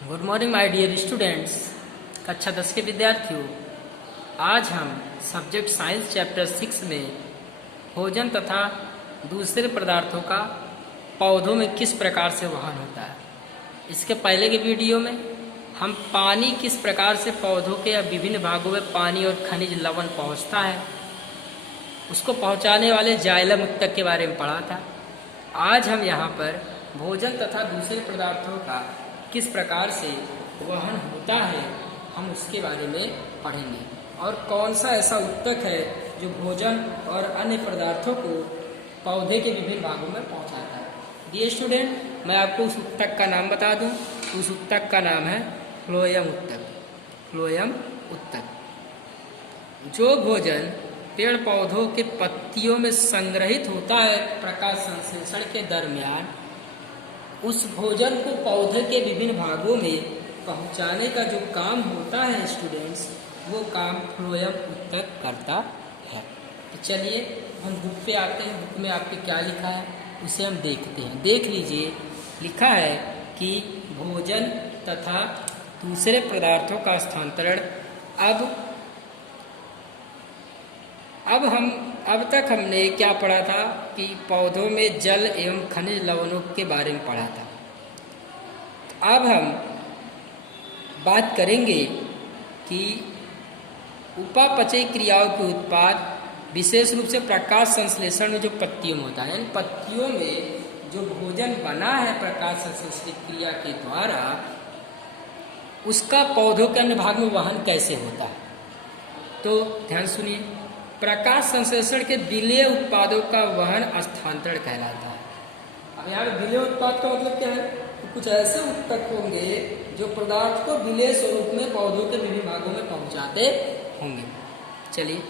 Good morning my dear students. कक्षा 10 के विद्यार्थियों, आज हम सब्जेक्ट साइंस चैप्टर 6 में भोजन तथा दूसरे पदार्थों का पौधों में किस प्रकार से वहन होता है। इसके पहले के वीडियो में हम पानी किस प्रकार से पौधों के या विभिन्न भागों में पानी और खनिज लवण पहुंचता है, उसको पहुंचाने वाले जाइलम ऊतक के बारे में पढ़ा था। आज हम यहाँ पर भोजन तथा दूसरे पदार्थों का किस प्रकार से वहन होता है, हम उसके बारे में पढ़ेंगे और कौन सा ऐसा ऊतक है जो भोजन और अन्य पदार्थों को पौधे के विभिन्न भागों में पहुंचाता है। डियर स्टूडेंट, मैं आपको उस ऊतक का नाम बता दूं। उस ऊतक का नाम है फ्लोएम ऊतक। फ्लोएम ऊतक जो भोजन पेड़ पौधों के पत्तियों में संग्रहित होता है प्रकाश संश्लेषण के दरमियान, उस भोजन को पौधे के विभिन्न भागों में पहुंचाने का जो काम होता है स्टूडेंट्स, वो काम फ्लोएम ऊतक करता है। तो चलिए हम बुक पे आते हैं। बुक में आपके क्या लिखा है उसे हम देखते हैं। देख लीजिए, लिखा है कि भोजन तथा दूसरे पदार्थों का स्थानांतरण। अब तक हमने क्या पढ़ा था कि पौधों में जल एवं खनिज लवणों के बारे में पढ़ा था। अब हम बात करेंगे कि उपापचयी क्रियाओं के उत्पाद, विशेष रूप से प्रकाश संश्लेषण में जो पत्तियों में होता है, यानी पत्तियों में जो भोजन बना है प्रकाश संश्लेषण क्रिया के द्वारा, उसका पौधों के अन्य भाग में वहन कैसे होता है। तो ध्यान सुनिए, प्रकाश संश्लेषण के विलेय उत्पादों का वहन स्थानांतरण कहलाता है। अब यहाँ पे विलेय उत्पाद का मतलब क्या है? तो कुछ ऐसे ऊतक होंगे जो पदार्थ को विलेय स्वरूप में पौधों के विभिन्न भागों में पहुंचाते होंगे। चलिए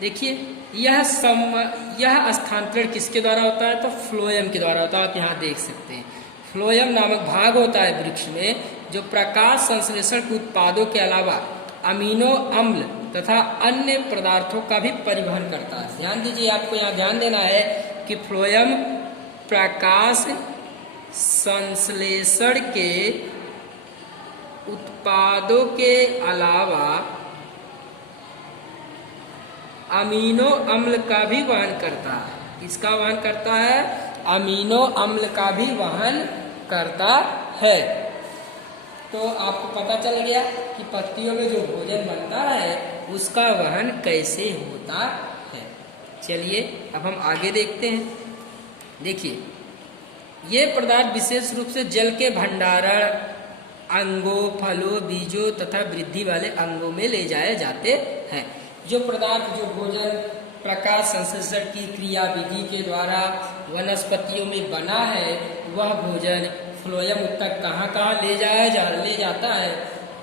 देखिए, यह स्थानांतरण किसके द्वारा होता है? तो फ्लोएम के द्वारा होता है। आप यहाँ देख सकते हैं, फ्लोएम नामक भाग होता है वृक्ष में जो प्रकाश संश्लेषण के उत्पादों के अलावा अमीनो अम्ल तथा अन्य पदार्थों का भी परिवहन करता है। ध्यान दीजिए, आपको यहाँ ध्यान देना है कि फ्लोएम प्रकाश संश्लेषण के उत्पादों के अलावा अमीनो अम्ल का भी वहन करता है। किसका वहन करता है? अमीनो अम्ल का भी वहन करता है। तो आपको पता चल गया कि पत्तियों में जो भोजन बनता है उसका वहन कैसे होता है। चलिए अब हम आगे देखते हैं। देखिए, ये पदार्थ विशेष रूप से जल के भंडारण अंगों, फलों, बीजों तथा वृद्धि वाले अंगों में ले जाए जाते हैं। जो पदार्थ, जो भोजन प्रकाश संश्लेषण की क्रिया विधि के द्वारा वनस्पतियों में बना है, वह भोजन फ्लोएम ऊतक कहाँ ले जाता है?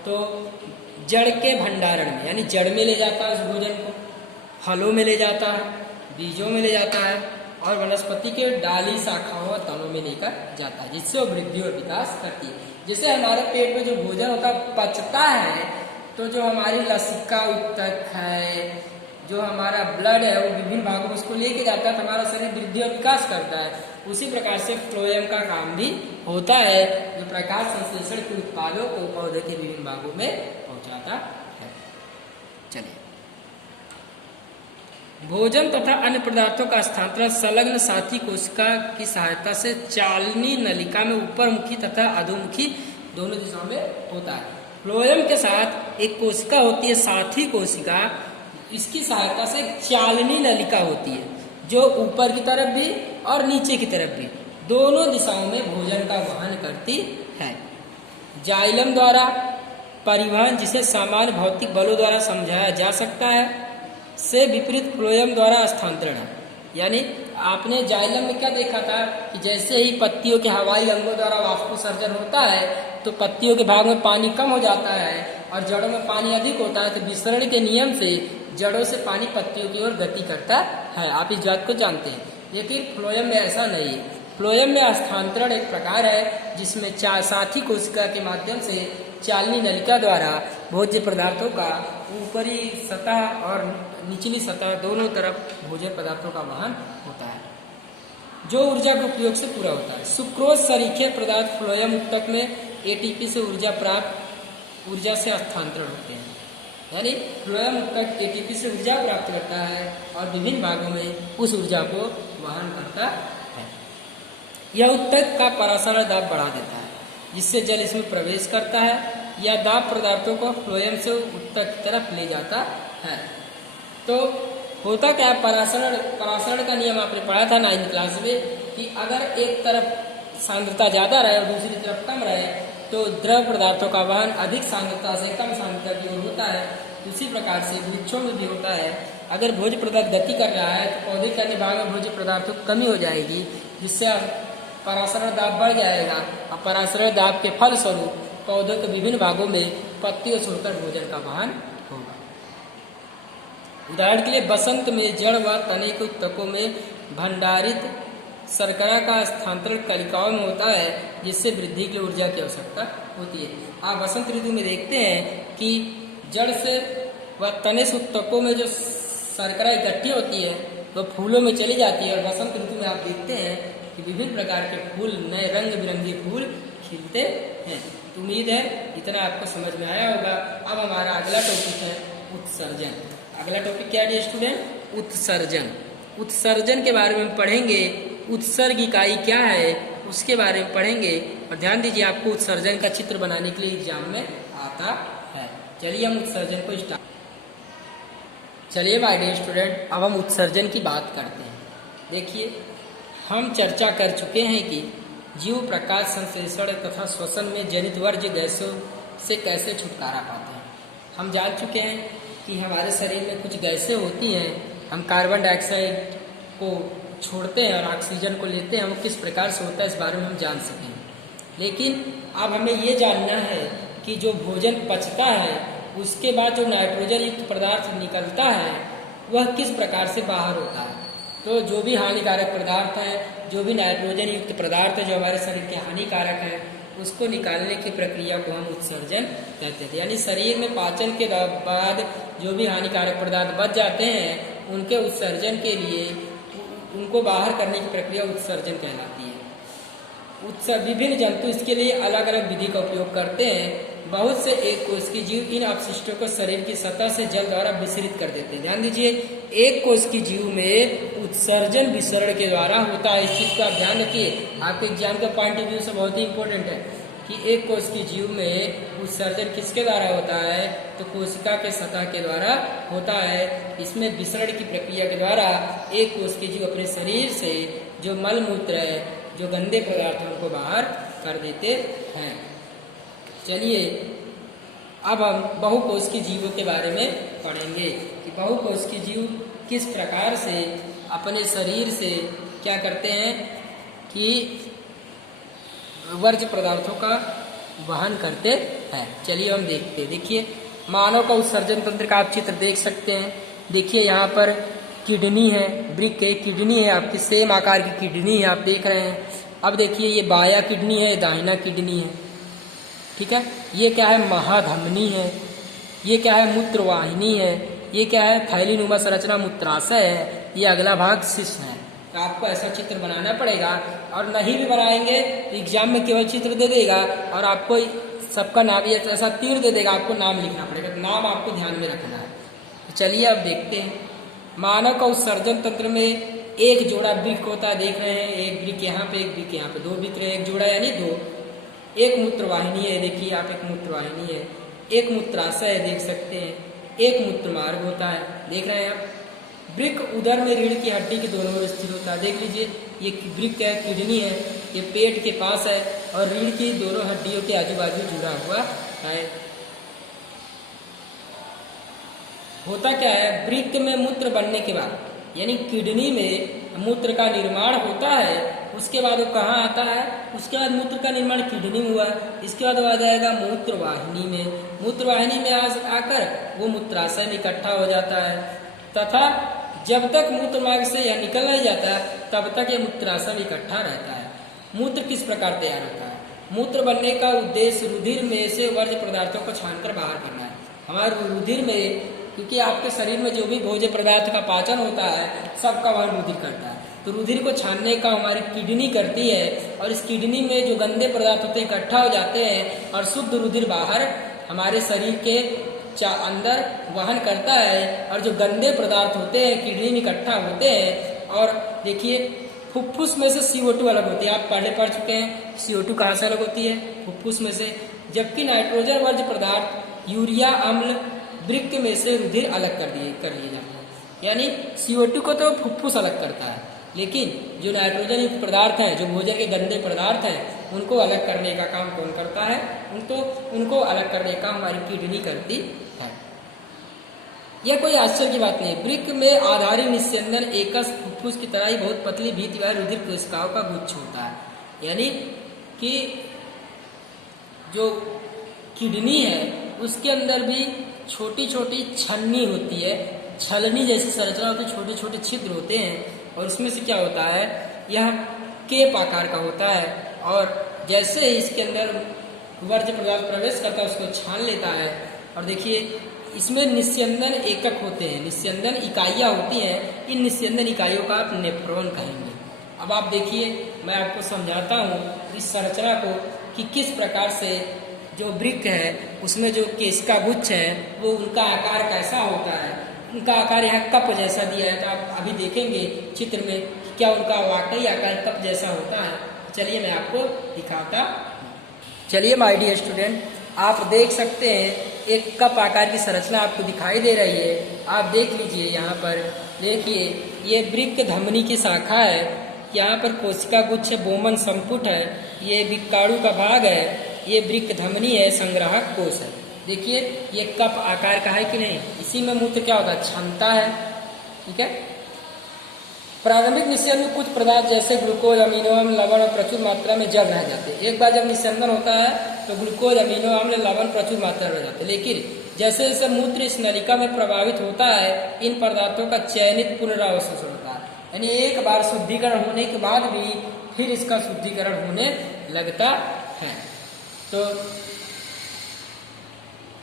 तो जड़ के भंडारण में, यानी जड़ में ले जाता है उस भोजन को, फलों में ले जाता है, बीजों में ले जाता है और वनस्पति के डाली, शाखाओं और तनों में लेकर जाता है, जिससे वो वृद्धि और विकास करती है। जैसे हमारे पेट में जो भोजन होता है पचता है, तो जो हमारी लसिका ऊतक है, जो हमारा ब्लड है, वो विभिन्न भागों में उसको लेके जाता है, तो हमारा शरीर वृद्धि और विकास करता है। उसी प्रकार से फ्लोएम का काम भी होता है, जो प्रकाश संश्लेषण के उत्पादों को पौधे के विभिन्न भागों में पहुंचाता है। चलिए, भोजन तथा अन्य पदार्थों का स्थानांतरण संलग्न साथी कोशिका की सहायता से चालनी नलिका में ऊपर मुखी तथा अधोमुखी दोनों दिशाओं में होता है। फ्लोएम के साथ एक कोशिका होती है, साथी कोशिका। इसकी सहायता से चालनी नलिका होती है जो ऊपर की तरफ भी और नीचे की तरफ भी दोनों दिशाओं में भोजन का वहन करती है। जाइलम द्वारा परिवहन, जिसे सामान्य भौतिक बलों द्वारा समझाया जा सकता है, से विपरीत फ्लोएम द्वारा स्थानांतरण है। यानी आपने जाइलम में क्या देखा था कि जैसे ही पत्तियों के हवाई अंगों द्वारा वाष्पोत्सर्जन होता है तो पत्तियों के भाग में पानी कम हो जाता है और जड़ों में पानी अधिक होता है, तो विसरण के नियम से जड़ों से पानी पत्तियों की ओर गति करता है। आप इस बात को जानते हैं, लेकिन फ्लोएम में ऐसा नहीं है। फ्लोएम में स्थानांतरण एक प्रकार है जिसमें साथी कोशिका के माध्यम से चालनी नलिका द्वारा भोज्य पदार्थों का ऊपरी सतह और निचली सतह दोनों तरफ भोज्य पदार्थों का वहन होता है। जो ऊर्जा के उपयोग से पूरा होता है। सुक्रोज सरीखे पदार्थ फ्लोएम ऊतक में एटीपी से ऊर्जा से स्थानांतरण होते हैं। यानी फ्लोएम उत्तक एटीपी से ऊर्जा प्राप्त करता है और विभिन्न भागों में उस ऊर्जा को वहन करता है। यह उत्तक का परासरण दाब बढ़ा देता है, जिससे जल इसमें प्रवेश करता है। यह दाब पदार्थों को फ्लोएम से उत्तक की तरफ ले जाता है। तो होता क्या है, परासरण का नियम आपने पढ़ा था 9th क्लास में कि अगर एक तरफ सांद्रता ज़्यादा रहे और दूसरी तरफ कम रहे तो द्रव पदार्थों का वहन अधिक सांद्रता से कम सांद्रता की ओर होता है। उसी प्रकार से वृक्षों में भी होता है। अगर भोज्य पदार्थ गति कर रहा है तो पौधे के अन्य भाग में भोज्य पदार्थों की कमी हो जाएगी, जिससे परासरण दाब बढ़ जाएगा और परासरण दाब के फलस्वरूप पौधों के विभिन्न भागों में पत्तियों छोड़कर भोजन का वहन होगा। उदाहरण के लिए बसंत में जड़ व तने के उत्तकों में भंडारित शर्करा का स्थानांतरण कलिकाओं में होता है, जिससे वृद्धि के लिए ऊर्जा की आवश्यकता होती है। आप बसंत ऋतु में देखते हैं कि जड़ से व तने से उत्तकों में जो शर्करा इकट्ठी होती है तो फूलों में चली जाती है और बसंत ऋतु में आप देखते हैं कि विभिन्न प्रकार के फूल, नए रंग बिरंगे फूल खिलते हैं। तो उम्मीद है इतना आपको समझ में आया होगा। अब हमारा अगला टॉपिक है उत्सर्जन। अगला टॉपिक क्या है स्टूडेंट? उत्सर्जन। उत्सर्जन के बारे में पढ़ेंगे। उत्सर्ग इकाई क्या है उसके बारे में पढ़ेंगे। और ध्यान दीजिए, आपको उत्सर्जन का चित्र बनाने के लिए एग्जाम में आता है। चलिए हम उत्सर्जन को स्टार्ट। चलिए माय डियर स्टूडेंट, अब हम उत्सर्जन की बात करते हैं। देखिए, हम चर्चा कर चुके हैं कि जीव प्रकाश संश्लेषण तथा श्वसन में जनित वर्ज्य गैसों से कैसे छुटकारा पाते हैं। हम जान चुके हैं कि हमारे शरीर में कुछ गैसें होती हैं, हम कार्बन डाइऑक्साइड को छोड़ते हैं और ऑक्सीजन को लेते हैं। वो किस प्रकार से होता है इस बारे में हम जान सकें। लेकिन अब हमें ये जानना है कि जो भोजन पचता है उसके बाद जो नाइट्रोजन युक्त पदार्थ निकलता है वह किस प्रकार से बाहर होता है। तो जो भी हानिकारक पदार्थ है, जो भी नाइट्रोजन युक्त पदार्थ है जो हमारे शरीर के हानिकारक है, उसको निकालने की प्रक्रिया को हम उत्सर्जन कहते हैं। यानी शरीर में पाचन के बाद जो भी हानिकारक पदार्थ बच जाते हैं उनके उत्सर्जन के लिए, उनको बाहर करने की प्रक्रिया उत्सर्जन कहलाती है। विभिन्न जंतु इसके लिए अलग अलग विधि का उपयोग करते हैं। बहुत से एक कोश की जीव इन अपशिष्टों को शरीर की सतह से जल द्वारा विसरित कर देते हैं। ध्यान दीजिए, एक कोश की जीव में उत्सर्जन विसरण के द्वारा होता है। इस चीज को आप ध्यान रखिए, आपके एग्जाम के पॉइंट ऑफ व्यू से बहुत ही इंपॉर्टेंट है कि एक कोश की जीव में उत्सर्जन किसके द्वारा होता है, तो कोशिका के सतह के द्वारा होता है। इसमें विसरण की प्रक्रिया के द्वारा एक कोश की जीव अपने शरीर से जो मल मूत्र है, जो गंदे पदार्थ हैं, उनको बाहर कर देते हैं। चलिए अब हम बहुकोश की जीवों के बारे में पढ़ेंगे कि बहुकोश की जीव किस प्रकार से अपने शरीर से क्या करते हैं कि वर्ज्य पदार्थों का वहन करते हैं। चलिए हम देखते हैं। देखिए, मानव का उत्सर्जन तंत्र का आप चित्र देख सकते हैं। देखिए, यहाँ पर किडनी है, वृक्क है, किडनी है, आपकी सेम आकार की किडनी है, आप देख रहे हैं। अब देखिए, ये बाया किडनी है, दाहिना किडनी है, ठीक है। ये क्या है? महाधमनी है। ये क्या है? मूत्रवाहिनी है। ये क्या है? थैलीनुमा संरचना मूत्राशय है। ये अगला भाग शिश्न है। तो आपको ऐसा चित्र बनाना पड़ेगा, और नहीं भी बनाएंगे तो एग्जाम में केवल चित्र दे देगा और आपको सबका नाम, ये ऐसा तीर दे देगा, आपको नाम लिखना पड़ेगा। तो नाम आपको ध्यान में रखना है। तो चलिए अब देखते हैं। मानव का उत्सर्जन तंत्र में एक जोड़ा वृक्क होता है, देख रहे हैं, एक वृक्क यहाँ पे, एक वृक्क यहाँ पे, दो वृक्क रहे, एक जोड़ा यानी दो। एक मूत्रवाहिनी है, देखिए आप, एक मूत्रवाहिनी है, एक मूत्राशय है, देख सकते हैं, एक मूत्र मार्ग होता है, देख रहे हैं आप। वृक्क उदर में रीढ़ की हड्डी के दोनों ओर स्थित होता है। देख लीजिए, ये वृक्क है, किडनी है, ये पेट के पास है और रीढ़ की दोनों हड्डियों के आजू बाजू जुड़ा हुआ है। होता क्या है, वृक्क में मूत्र बनने के बाद, यानी किडनी में मूत्र का निर्माण होता है, उसके बाद वो कहाँ आता है, उसके बाद मूत्र का निर्माण किडनी में हुआ, इसके बाद वो आ जाएगा मूत्रवाहिनी में। मूत्रवाहिनी में आकर वो मूत्राशय में इकट्ठा हो जाता है, तथा जब तक मूत्र मार्ग से यह निकल नहीं जाता तब तक ये मूत्राशय में इकट्ठा रहता है। मूत्र किस प्रकार तैयार होता है? मूत्र बनने का उद्देश्य रुधिर में से वर्ज्य पदार्थों को छानकर बाहर करना है। हमारे रुधिर में, क्योंकि आपके शरीर में जो भी भोज्य पदार्थ का पाचन होता है सबका वहन रुधिर करता है, तो रुधिर को छानने का हमारी किडनी करती है, और इस किडनी में जो गंदे पदार्थ होते हैं इकट्ठा हो जाते हैं और शुद्ध रुधिर बाहर हमारे शरीर के अंदर वहन करता है, और जो गंदे पदार्थ होते हैं किडनी में इकट्ठा होते हैं। और देखिए फुफ्फुस में से CO2 अलग होती है, आप पहले पढ़ चुके हैं CO2 कहाँ से अलग होती है, फुफ्फुस में से। जबकि नाइट्रोजन वर्ज्य पदार्थ यूरिया अम्ल वृक्क में से रुधिर अलग कर लिए जाते हैं। यानी CO2 को तो फुफ्फुस अलग करता है, लेकिन जो नाइट्रोजन युक्त पदार्थ हैं, जो भोजन के गंदे पदार्थ हैं, उनको अलग करने का काम कौन करता है? उनको अलग करने का हमारी किडनी करती है। यह कोई आश्चर्य की बात नहीं। वृक्क में आधारी निस्यंदन एकस फुफ्फुस की तरह ही बहुत पतली भीति वाली रुधिर कोशिकाओं का गुच्छ होता है। यानी कि जो किडनी है उसके अंदर भी छोटी छोटी छलनी होती है, छलनी जैसी संरचना होती है, छोटे छोटे छिद्र होते हैं, और उसमें से क्या होता है, यह केप आकार का होता है, और जैसे ही इसके अंदर वर्ज्य पदार्थ प्रवेश करता है उसको छान लेता है। और देखिए इसमें निस्यंदन एकक होते हैं, निस्यंदन इकाइयाँ होती हैं। इन निस्यंदन इकाइयों का आप नेफ्रॉन कहेंगे। अब आप देखिए मैं आपको समझाता हूँ इस संरचना को कि किस प्रकार से जो वृक्क है उसमें जो केशिका गुच्छ है वो उनका आकार कैसा होता है। उनका आकार यहाँ कप जैसा दिया है, तो आप अभी देखेंगे चित्र में क्या उनका वाकई आकार कप जैसा होता है। चलिए मैं आपको दिखाता। चलिए माय डियर स्टूडेंट, आप देख सकते हैं एक कप आकार की संरचना आपको दिखाई दे रही है। आप देख लीजिए यहाँ पर, देखिए ये वृक्क धमनी की शाखा है, यहाँ पर कोशिका गुच्छ बोमन संपुट है, ये विक्काणु का भाग है, ये वृक्क धमनी है, संग्राहक कोश है। देखिए ये कप आकार का है कि नहीं, इसी में मूत्र क्या होता है, क्षमता है। ठीक है। प्रारंभिक निस्यंदन में कुछ पदार्थ जैसे ग्लूकोज, अमीनो अम्ल, लवण और प्रचुर मात्रा में जल रह जाते हैं। एक बार जब निस्यंदन होता है तो ग्लूकोज, अमीनो अम्ल, लवण प्रचुर मात्रा में रह जाते हैं, लेकिन जैसे जैसे मूत्र इस नलिका में प्रभावित होता है इन पदार्थों का चयनित पुनरावशोषण होता है। यानी एक बार शुद्धिकरण होने के बाद भी फिर इसका शुद्धिकरण होने लगता है। तो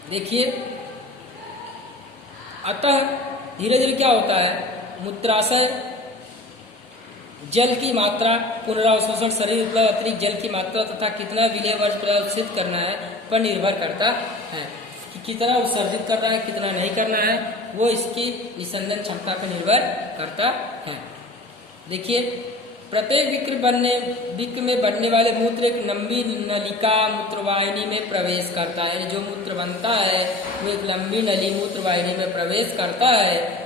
देखिए अतः धीरे धीरे क्या होता है, मूत्राशय जल की मात्रा, पुनरावशोषण, शरीर उपलब्ध अतिरिक्त जल की मात्रा तथा कितना विलेय वर्ज्य प्रदर्शित करना है पर निर्भर करता है कि कितना उत्सर्जित करना है कितना नहीं करना है, वो इसकी निस्यंदन क्षमता पर निर्भर करता है। देखिए प्रत्येक वृक्क में बनने वाले मूत्र एक लंबी नलिका मूत्रवाहिनी में प्रवेश करता है। जो मूत्र बनता है वो एक लंबी नली मूत्रवाहिनी में प्रवेश करता है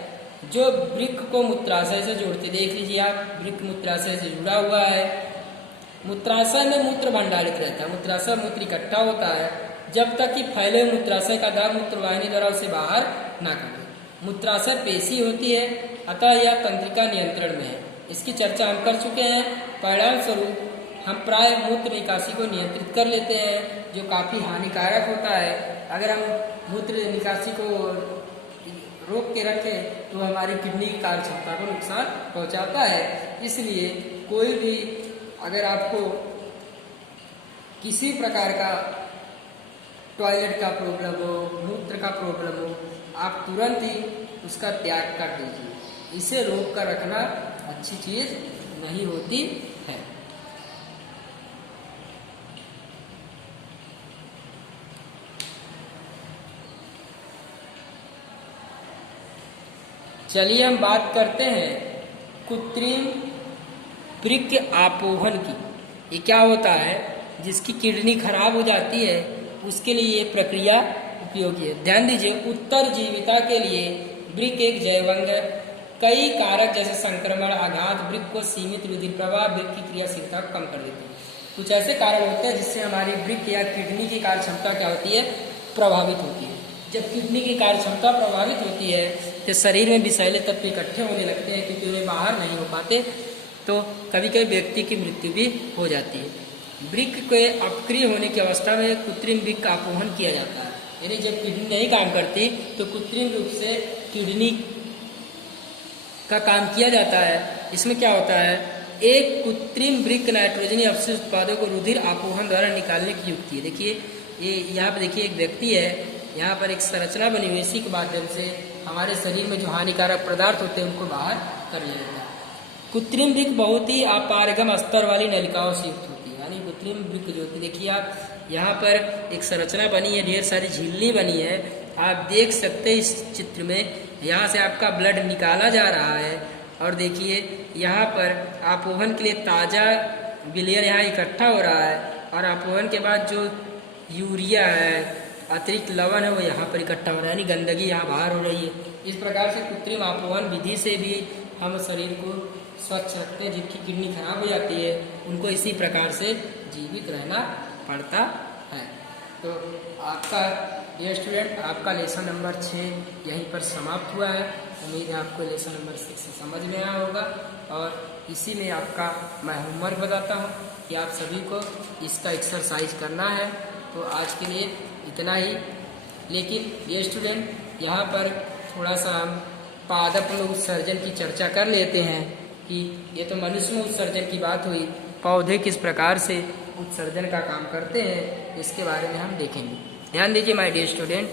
जो वृक्क को मूत्राशय से जोड़ती। देख लीजिए आप, वृक्क मूत्राशय से जुड़ा हुआ है। मूत्राशय में मूत्र भंडारित रहता है, मूत्राशय मूत्र इकट्ठा होता है जब तक कि फैले मूत्राशय का दाब मूत्रवाहिनी द्वारा उसे बाहर ना करे। मूत्राशय पेशी होती है, अतः यह तंत्रिका नियंत्रण में है। इसकी चर्चा हम कर चुके हैं। परिणाम स्वरूप हम प्राय मूत्र निकासी को नियंत्रित कर लेते हैं, जो काफ़ी हानिकारक होता है। अगर हम मूत्र निकासी को रोक के रखें तो हमारी किडनी की कार्य क्षमता को नुकसान पहुंचाता है। इसलिए कोई भी अगर आपको किसी प्रकार का टॉयलेट का प्रॉब्लम हो, मूत्र का प्रॉब्लम हो, आप तुरंत ही उसका त्याग कर दीजिए। इसे रोक कर रखना अच्छी चीज नहीं होती है। चलिए हम बात करते हैं कृत्रिम वृक्क आपोहन की। ये क्या होता है, जिसकी किडनी खराब हो जाती है उसके लिए ये प्रक्रिया उपयोगी है। ध्यान दीजिए, उत्तरजीविता के लिए वृक्क एक जैवंग है। कई कारक जैसे संक्रमण, आघात वृक्क को सीमित रुधिर प्रवाह, वृक्क की क्रियाशीलता को कम कर देते हैं। कुछ ऐसे कारण होते हैं जिससे हमारी वृक्क या किडनी की कार्य क्षमता क्या होती है, प्रभावित होती है। जब किडनी की कार्य क्षमता प्रभावित होती है तो शरीर में विषैले तत्व इकट्ठे होने लगते हैं, क्योंकि उन्हें बाहर नहीं हो पाते, तो कभी कभी व्यक्ति की मृत्यु भी हो जाती है। वृक्क के अक्रिय होने की अवस्था में कृत्रिम वृक्क आपोहन किया जाता है। यानी जब किडनी नहीं काम करती तो कृत्रिम रूप से किडनी का काम किया जाता है। इसमें क्या होता है, एक कृत्रिम वृक्क नाइट्रोजनी अपशिष्ट उत्पादों को रुधिर आपोहन द्वारा निकालने की युक्ति है। देखिए ये यहाँ पर देखिए एक व्यक्ति है, यहाँ पर एक संरचना बनी हुई, इसी के माध्यम से हमारे शरीर में जो हानिकारक पदार्थ होते हैं उनको बाहर कर लिया जाता है। कृत्रिम वृक्क बहुत ही अपारगम स्तर वाली नलिकाओं से युक्त होती है। यानी कृत्रिम वृक्क जो होती है, देखिए आप यहाँ पर एक संरचना बनी है, ढेर सारी झिल्ली बनी है, आप देख सकते हैं इस चित्र में। यहाँ से आपका ब्लड निकाला जा रहा है और देखिए यहाँ पर आपोहन के लिए ताज़ा विलेयर यहाँ इकट्ठा हो रहा है और आपोहन के बाद जो यूरिया है, अतिरिक्त लवण है, वो यहाँ पर इकट्ठा हो रहा है, यानी गंदगी यहाँ बाहर हो रही है। इस प्रकार से कृत्रिम आपोहन विधि से भी हम शरीर को स्वच्छ रखते हैं। जिनकी किडनी खराब हो जाती है उनको इसी प्रकार से जीवित रहना पड़ता है। तो आपका डियर स्टूडेंट, आपका लेसन नंबर 6 यहीं पर समाप्त हुआ है। उम्मीद है आपको लेसन नंबर 6 से समझ में आया होगा और इसी में आपका मैं होमवर्क बताता हूँ कि आप सभी को इसका एक्सरसाइज करना है। तो आज के लिए इतना ही। लेकिन डियर स्टूडेंट, यहाँ पर थोड़ा सा हम पादप में उत्सर्जन की चर्चा कर लेते हैं कि ये तो मनुष्य में उत्सर्जन की बात हुई, पौधे किस प्रकार से उत्सर्जन का काम करते हैं इसके बारे में हम देखेंगे। ध्यान दीजिए माय डियर स्टूडेंट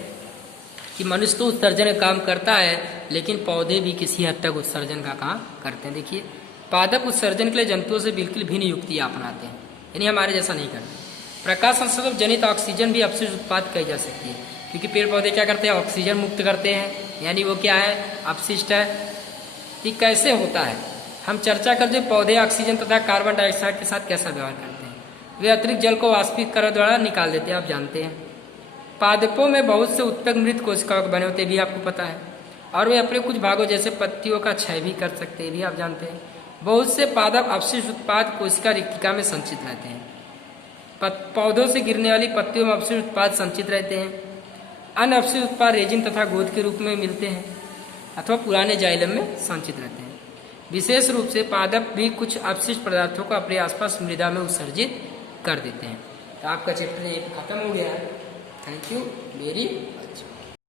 कि मनुष्य तो उत्सर्जन का काम करता है, लेकिन पौधे भी किसी हद तक उत्सर्जन का काम करते हैं। देखिए, पादप उत्सर्जन के लिए जंतुओं से बिल्कुल भिन्न युक्तियाँ अपनाते हैं, यानी हमारे जैसा नहीं करते। प्रकाश संश्लेषण जनित ऑक्सीजन भी अपशिष्ट उत्पाद कही जा सकती है, क्योंकि पेड़ पौधे क्या करते हैं, ऑक्सीजन मुक्त करते हैं, यानी वो क्या है, अपशिष्ट है। ये कैसे होता है, हम चर्चा कर जो पौधे ऑक्सीजन तथा कार्बन डाइऑक्साइड के साथ कैसा व्यवहार करते हैं। वे अतिरिक्त जल को वाष्पित कर द्वारा निकाल देते हैं, आप जानते हैं। पादपों में बहुत से उत्तक मृत कोशिकाओं बने होते भी आपको पता है, और वे अपने कुछ भागों जैसे पत्तियों का क्षय भी कर सकते हैं, भी आप जानते हैं। बहुत से पादप अपशिष्ट उत्पाद कोशिका रिक्तिका में संचित रहते हैं। पौधों से गिरने वाली पत्तियों में अपशिष्ट उत्पाद संचित रहते हैं। अन्य अपशिष्ट उत्पाद रेजिन तथा गोंद के रूप में मिलते हैं अथवा पुराने जाइलम में संचित रहते हैं। विशेष रूप से पादप भी कुछ अपशिष्ट पदार्थों को अपने आसपास मृदा में उत्सर्जित कर देते हैं। तो आपका चैप्टर यहीं खत्म हो गया है। Thank you very much.